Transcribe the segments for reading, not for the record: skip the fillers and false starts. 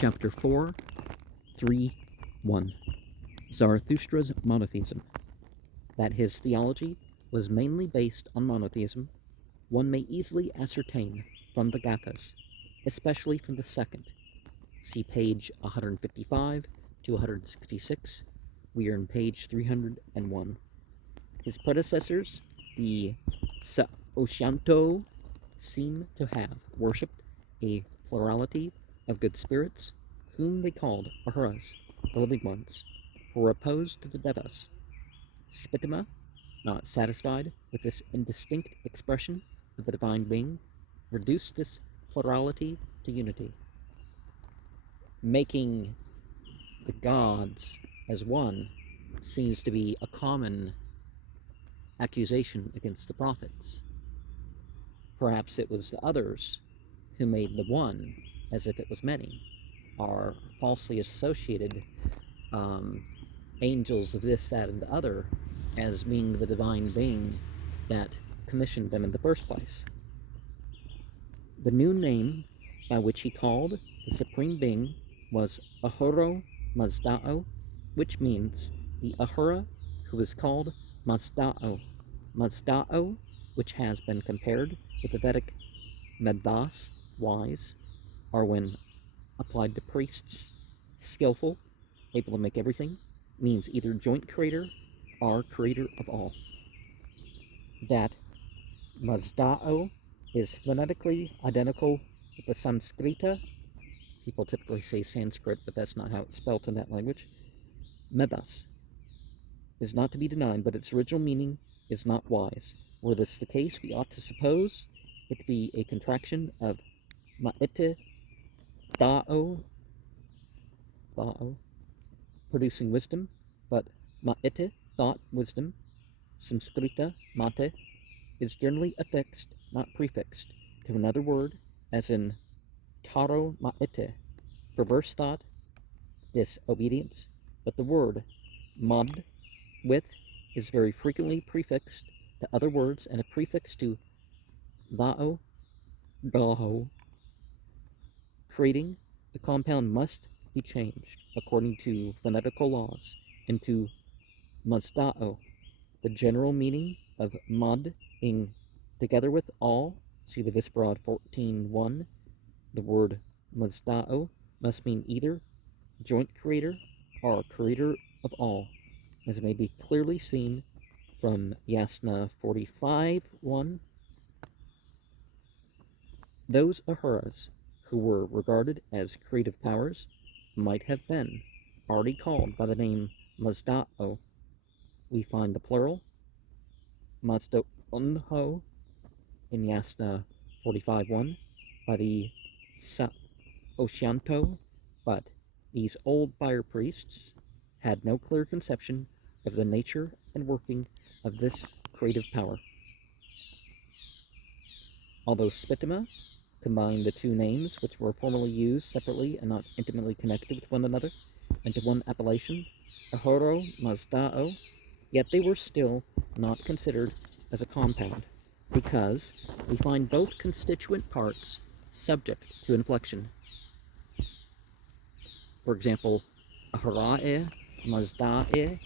Chapter 4.3.1 Zarathushtra's Monotheism. That his theology was mainly based on monotheism, one may easily ascertain from the Gathas, especially from the second. See page 155 to 166. We are on page 301. His predecessors, the Saoshanto, seem to have worshipped a plurality of good spirits, whom they called Ahuras, the living ones, who were opposed to the Devas. Spitima, not satisfied with this indistinct expression of the divine being, reduced this plurality to unity, making the gods as one seems to be a common accusation against the prophets. Perhaps it was the others who made the one as if it was many, are falsely associated angels of this, that, and the other as being the divine being that commissioned them in the first place. The new name by which he called the Supreme Being was Ahuro Mazda'o, which means the Ahura who is called Mazda'o. Mazda'o, which has been compared with the Vedic Medvas, wise, are when applied to priests, skillful, able to make everything, means either joint creator or creator of all. That Mazda'o is phonetically identical with the Sanskrita. People typically say Sanskrit, but that's not how it's spelled in that language. Medas is not to be denied, but its original meaning is not wise. Were this the case, we ought to suppose it to be a contraction of Ma'ite Da'o, producing wisdom, but Ma'ite, thought, wisdom, Samskrita, mate, is generally affixed, not prefixed, to another word, as in taro ma'ite, perverse thought, disobedience, but the word mad, with, is very frequently prefixed to other words, and a prefix to lao, gaho, creating, the compound must be changed, according to phonetical laws, into mazda'o, the general meaning of mad being together with all. See the Visparad 14.1. The word mazda'o must mean either joint creator or creator of all, as may be clearly seen from Yasna 45.1. Those Ahuras who were regarded as creative powers might have been already called by the name Mazda'o. We find the plural Mazdo'unho in Yasna 45.1 by the Saoshanto, but these old fire priests had no clear conception of the nature and working of this creative power. Although Spitima combined the two names, which were formerly used separately and not intimately connected with one another, into one appellation, Ahuro Mazda'o, yet they were still not considered as a compound, because we find both constituent parts subject to inflection. For example, Ahura'e, Mazda'e,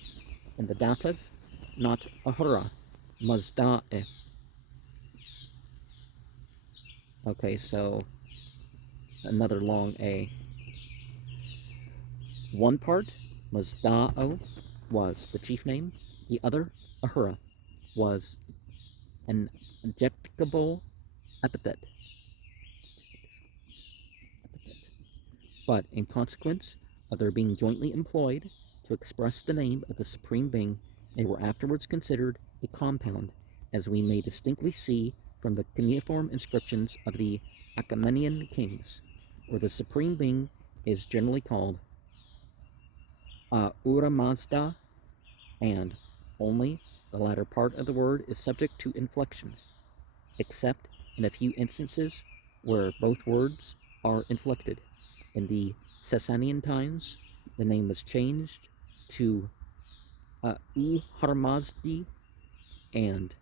in the dative, not Ahura, Mazda'e. Okay, so another long A. One part, Mazda'o, was the chief name. The other, Ahura, was an adjectival epithet. But in consequence of their being jointly employed to express the name of the Supreme Being, they were afterwards considered a compound, as we may distinctly see from the cuneiform inscriptions of the Achaemenian kings, where the Supreme Being is generally called Ahura Mazda, and only the latter part of the word is subject to inflection, except in a few instances where both words are inflected. In the Sasanian times, the name was changed to Uharmazdi, and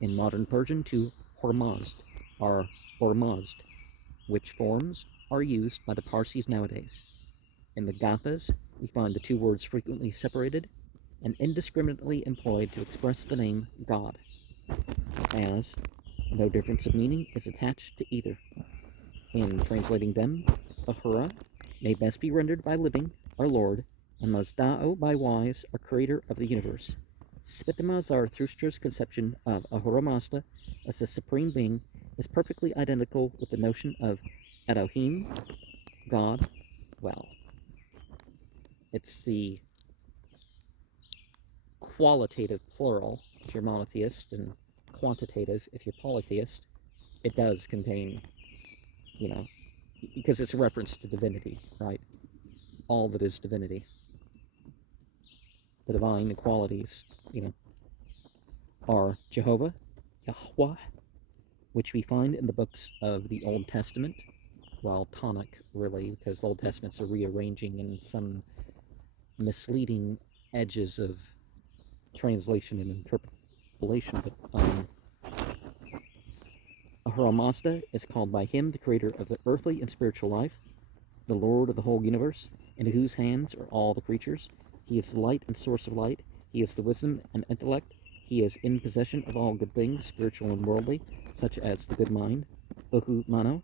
in modern Persian to Hormazd, or Hormazd, which forms are used by the Parsis nowadays. In the Gathas, we find the two words frequently separated and indiscriminately employed to express the name God, as no difference of meaning is attached to either. In translating them, Ahura may best be rendered by living, our Lord, and Mazda'o by wise, our creator of the universe. Spitama Zarathustra's conception of Ahura Mazda as the supreme being is perfectly identical with the notion of Elohim, God. Well, it's the qualitative plural if you're monotheist and quantitative if you're polytheist. It does contain, because it's a reference to divinity, right? All that is divinity. The divine qualities, are Jehovah, Yahweh, which we find in the books of the Old Testament, well, Tanakh, really, because the Old Testament's a rearranging and some misleading edges of translation and interpolation, but Ahura Mazda is called by him the creator of the earthly and spiritual life, the Lord of the whole universe, into whose hands are all the creatures. He is the light and source of light. He is the wisdom and intellect. He is in possession of all good things, spiritual and worldly, such as the good mind, Uhu Mano,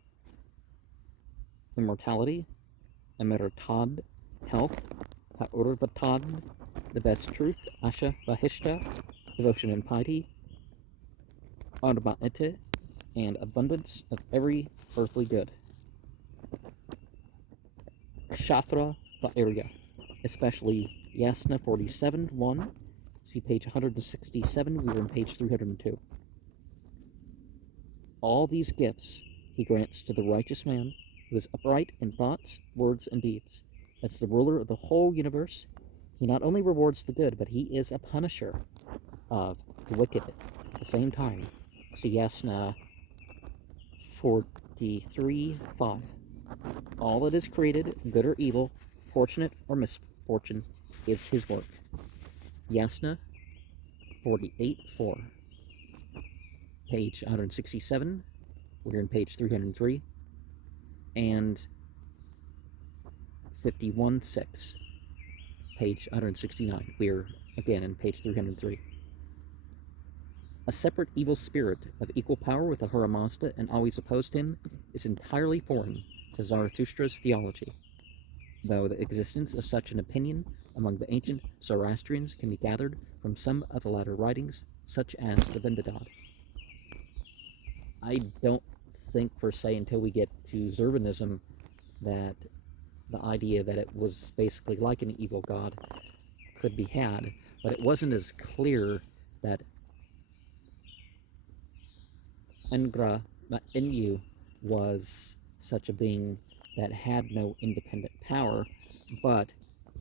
immortality, Emeritad, health, Ha'urvatad, the best truth, Asha Vahishta, devotion and piety, Arba'ete, and abundance of every earthly good. Kshatra Va'irya, especially Yasna 47:1. See page 167, we are on page 302. All these gifts he grants to the righteous man who is upright in thoughts, words, and deeds. As the ruler of the whole universe, he not only rewards the good, but he is a punisher of the wicked at the same time. See Yasna 43:5. All that is created, good or evil, fortunate or misfortune, is his work. Yasna 48:4. Page 167. We're in page 303. And 51:6. Page 169. We're again in page 303. A separate evil spirit of equal power with Ahura Mazda and always opposed him is entirely foreign to Zarathustra's theology, though the existence of such an opinion among the ancient Zoroastrians can be gathered from some of the latter writings, such as the Vendidad. I don't think, per se, until we get to Zurbanism, that the idea that it was basically like an evil god could be had, but it wasn't as clear that Engra Ma'inyu was such a being that had no independent power, but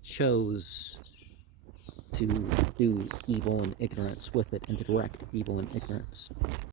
chose to do evil and ignorance with it and to direct evil and ignorance.